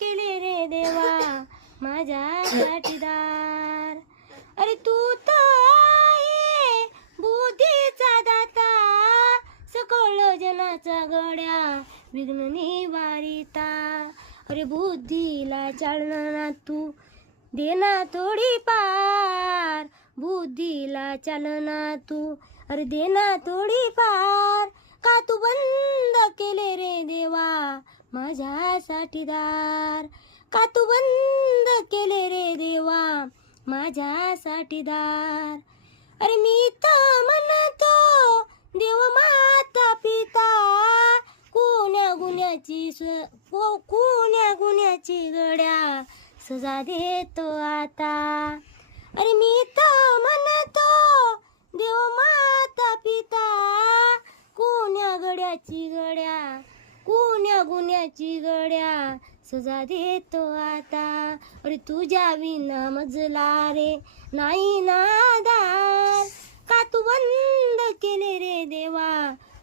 केले रे देवा माझ्या साठीदार. अरे तू तर आहे बुद्धीचा दाता, सकळ जनाचा गड्या विघ्न निवारिता. अरे बुद्धीला चालना तू देना थोडी पार, बुद्धीला चालना तू अरे देना थोडी पार. का तू बंद केले रे देवा माझ्या साठीदार, का तू बंद केले रे देवा माझ्या साठीदार. अरे मी तर म्हणतो देव माता पिता, कुण्या गुन्ह्याची गड्या सजा देतो आता. अरे मी तर म्हणतो देव माता पिता, कुण्या गुन्ह्याची गड्या सजा देतो आता. अरे तुझ्या विना मजला रे नाही नादार, का तू बंद केले रे देवा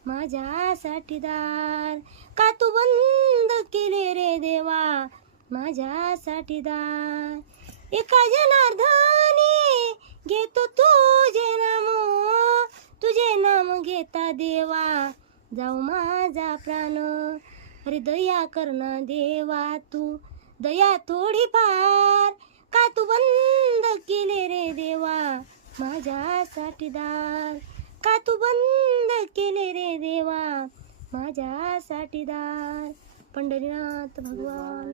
माझ्या साठीदार, का तू बंद केले रे देवा माझ्या साठीदार. एका जनार्दनी घेतो तुझे नाम घेता देवा जाऊ माझा प्राण. अरे दया करना देवा तू दया थोडी फार, का तू बंद केले रे देवा माझ्या साठीदार, का तू बंद केले रे देवा माझ्या साठीदार. पंढरीनाथ भगवान.